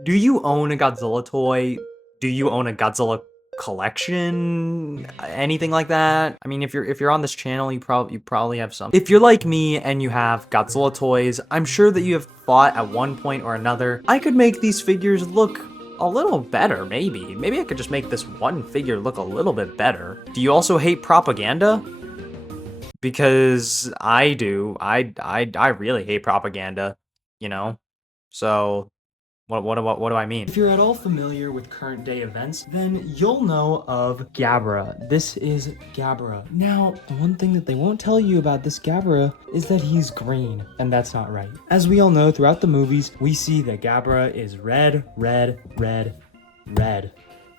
Do you own a Godzilla toy? Do you own a Godzilla collection? Anything like that? I mean, if you're on this channel, you probably have some. If you're like me and you have Godzilla toys, I'm sure that you have thought at one point or another, I could make these figures look a little better, maybe. Maybe I could just make this one figure look a little bit better. Do you also hate propaganda? Because I do. I really hate propaganda, you know? So what do I mean? If you're at all familiar with current day events, then you'll know of Gabara. This is Gabara. Now, the one thing that they won't tell you about this Gabara is that he's green, and that's not right. As we all know, throughout the movies, we see that Gabara is red, red, red, red.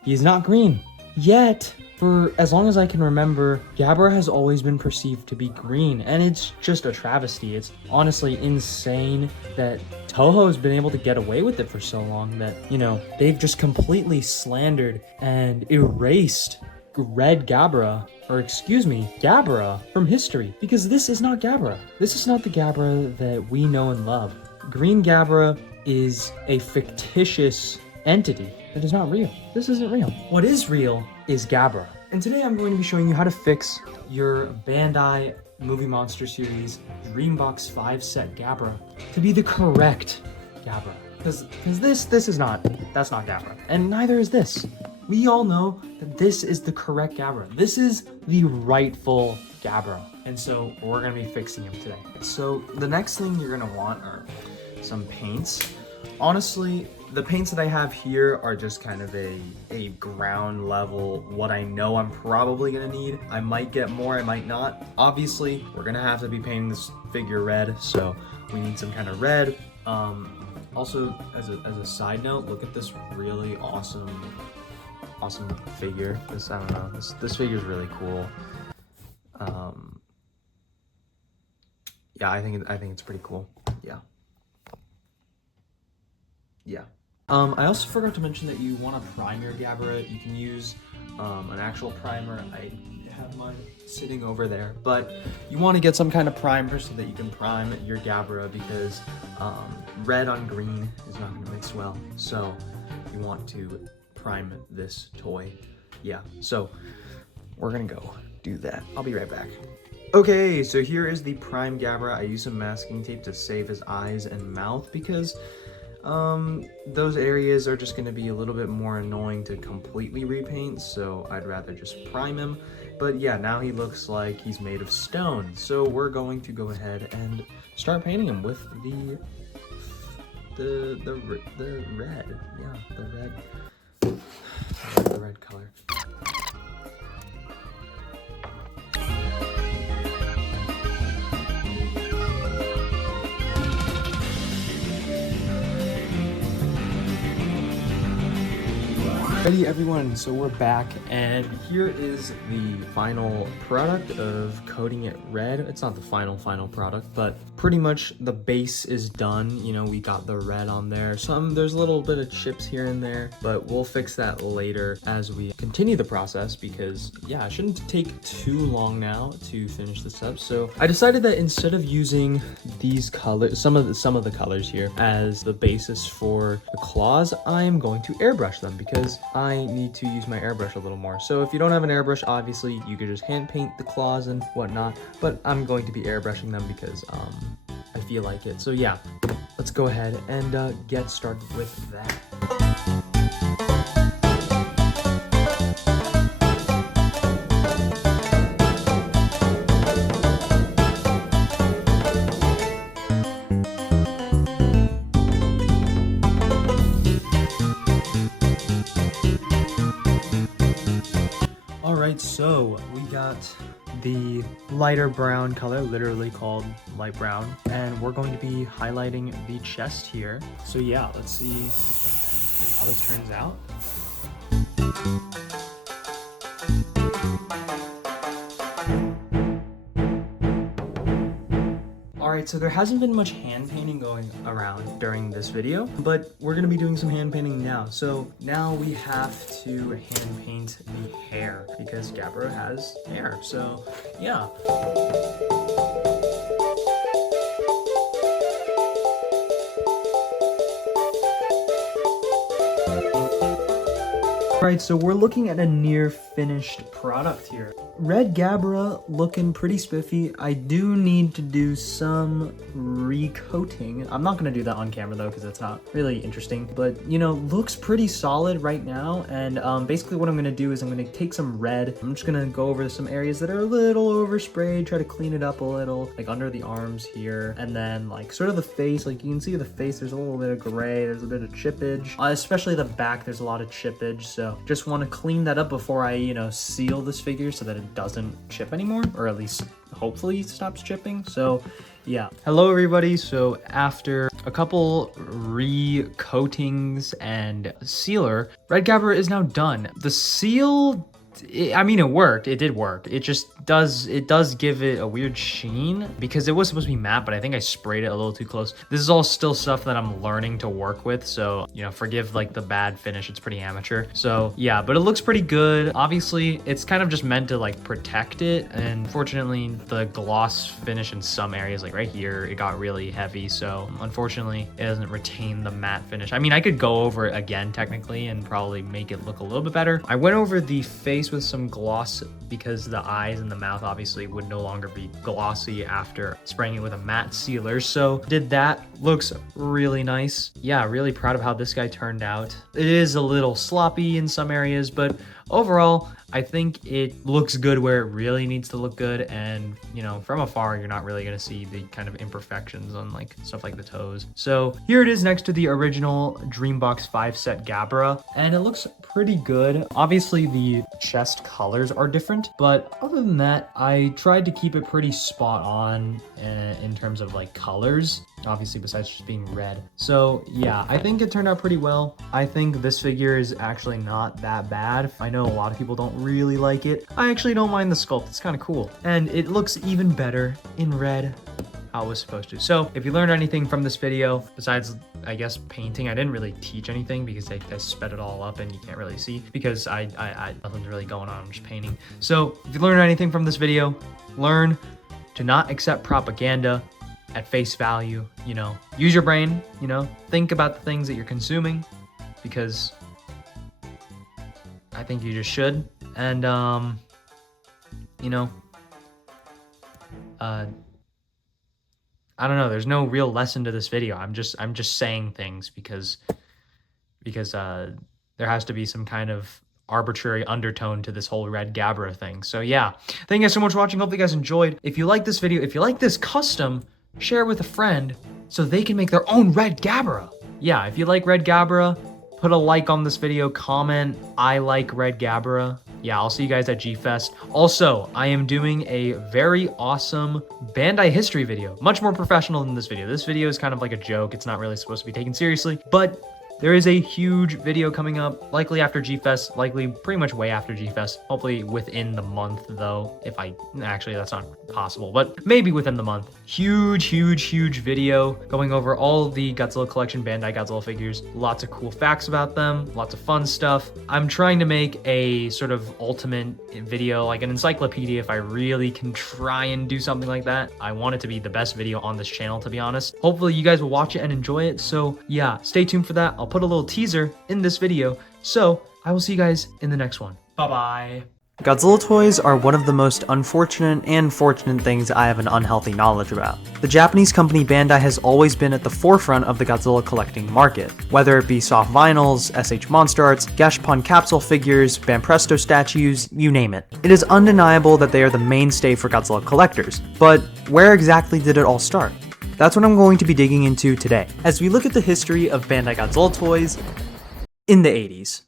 He is not green. Yet, for as long as I can remember, Gabara has always been perceived to be green, and it's just a travesty. It's honestly insane that Toho has been able to get away with it for so long that, you know, they've just completely slandered and erased Red Gabara, or excuse me, Gabara from history, because this is not Gabara. This is not the Gabara that we know and love. Green Gabara is a fictitious entity that is not real. This isn't real. What is real is Gabara. And today I'm going to be showing you how to fix your Bandai Movie Monster Series Dreambox 5 set Gabara to be the correct Gabara. Because this is not, that's not Gabara. And neither is this. We all know that this is the correct Gabara. This is the rightful Gabara. And so we're gonna be fixing him today. So the next thing you're gonna want are some paints. Honestly, the paints that I have here are just kind of a ground level, what I know I'm probably gonna need. I might get more, I might not. Obviously, we're gonna have to be painting this figure red, so we need some kind of red. Also, as a side note, look at this really awesome figure. I don't know, this figure is really cool. Yeah, I think it's pretty cool. Yeah. I also forgot to mention that you want to prime your Gabara. You can use an actual primer. I have mine sitting over there, but you want to get some kind of primer so that you can prime your Gabara, because red on green is not going to mix well. So you want to prime this toy. Yeah, so we're going to go do that. I'll be right back. Okay, so here is the prime Gabara. I use some masking tape to save his eyes and mouth because those areas are just going to be a little bit more annoying to completely repaint, so I'd rather just prime him. But yeah, now he looks like he's made of stone, so we're going to go ahead and start painting him with the red. Yeah, the red color. Ready, everyone, so we're back, and here is the final product of coating it red. It's not the final product, but pretty much the base is done. You know, we got the red on there. There's a little bit of chips here and there, but we'll fix that later as we continue the process, because yeah, it shouldn't take too long now to finish this up. So I decided that instead of using these colors, some of the colors here as the basis for the claws, I am going to airbrush them because I need to use my airbrush a little more. So if you don't have an airbrush, obviously you could just hand paint the claws and whatnot, but I'm going to be airbrushing them because I feel like it. So yeah, let's go ahead and get started with that. Alright, so we got the lighter brown color, literally called light brown, and we're going to be highlighting the chest here. So yeah, let's see how this turns out. Alright, so there hasn't been much hand painting going around during this video, but we're going to be doing some hand painting now. So now we have to hand paint the hair because Gabara has hair. So yeah. Alright, so we're looking at a near finished product here. Red Gabara looking pretty spiffy. I do need to do some recoating. I'm not gonna do that on camera though, because it's not really interesting, but you know, looks pretty solid right now. And basically what I'm gonna do is I'm gonna take some red. I'm just gonna go over some areas that are a little oversprayed, try to clean it up a little, like under the arms here. And then like sort of the face, like you can see the face, there's a little bit of gray, there's a bit of chippage, especially the back, there's a lot of chippage. So just want to clean that up before I, you know, seal this figure so that it doesn't chip anymore, or at least hopefully stops chipping. So yeah. Hello everybody. So after a couple recoatings and sealer, Red Gabara is now done. The seal, I mean, it worked. It did work. It just does give it a weird sheen because it was supposed to be matte, but I think I sprayed it a little too close. This is all still stuff that I'm learning to work with, so you know, forgive like the bad finish. It's pretty amateur. So yeah, but it looks pretty good. Obviously it's kind of just meant to like protect it, and fortunately the gloss finish in some areas, like right here, it got really heavy, so unfortunately it doesn't retain the matte finish. I mean, I could go over it again technically and probably make it look a little bit better. I went over the face with some gloss because the eyes and the mouth obviously would no longer be glossy after spraying it with a matte sealer. So did that. Looks really nice. Yeah, really proud of how this guy turned out. It is a little sloppy in some areas, but overall, I think it looks good where it really needs to look good. And, you know, from afar, you're not really going to see the kind of imperfections on like stuff like the toes. So here it is next to the original Dreambox 5 set Gabara, and it looks pretty good. Obviously, the chest colors are different, but other than that, I tried to keep it pretty spot on in terms of like colors, obviously besides just being red. So yeah, I think it turned out pretty well. I think this figure is actually not that bad. I know a lot of people don't really like it. I actually don't mind the sculpt. It's kind of cool. And it looks even better in red, how it was supposed to. So if you learned anything from this video, besides I guess painting, I didn't really teach anything because I sped it all up and you can't really see because I nothing's really going on. I'm just painting. So if you learned anything from this video, learn to not accept propaganda at face value. You know, use your brain, you know, think about the things that you're consuming, because I think you just should. And you know, I don't know, there's no real lesson to this video. I'm just saying things because there has to be some kind of arbitrary undertone to this whole Red Gabara thing. So yeah, thank you guys so much for watching. Hope you guys enjoyed. If you like this video, if you like this custom, share it with a friend so they can make their own Red Gabara. Yeah, if you like Red Gabara, put a like on this video, comment, I like Red Gabara. Yeah, I'll see you guys at G-Fest. Also, I am doing a very awesome Bandai History video, much more professional than this video. This video is kind of like a joke. It's not really supposed to be taken seriously, but there is a huge video coming up, likely after G-Fest, likely pretty much way after G-Fest, hopefully within the month though, actually that's not possible, but maybe within the month. Huge video going over all the Godzilla collection Bandai Godzilla figures, lots of cool facts about them, lots of fun stuff. I'm trying to make a sort of ultimate video, like an encyclopedia, if I really can try and do something like that. I want it to be the best video on this channel, to be honest. Hopefully you guys will watch it and enjoy it. So yeah, stay tuned for that. I'll put a little teaser in this video. So I will see you guys in the next one. Bye-bye. Godzilla toys are one of the most unfortunate and fortunate things I have an unhealthy knowledge about. The Japanese company Bandai has always been at the forefront of the Godzilla collecting market, whether it be soft vinyls, SH Monster Arts, Gashapon capsule figures, Banpresto statues, you name it. It is undeniable that they are the mainstay for Godzilla collectors, but where exactly did it all start? That's what I'm going to be digging into today, as we look at the history of Bandai Godzilla toys in the 80s.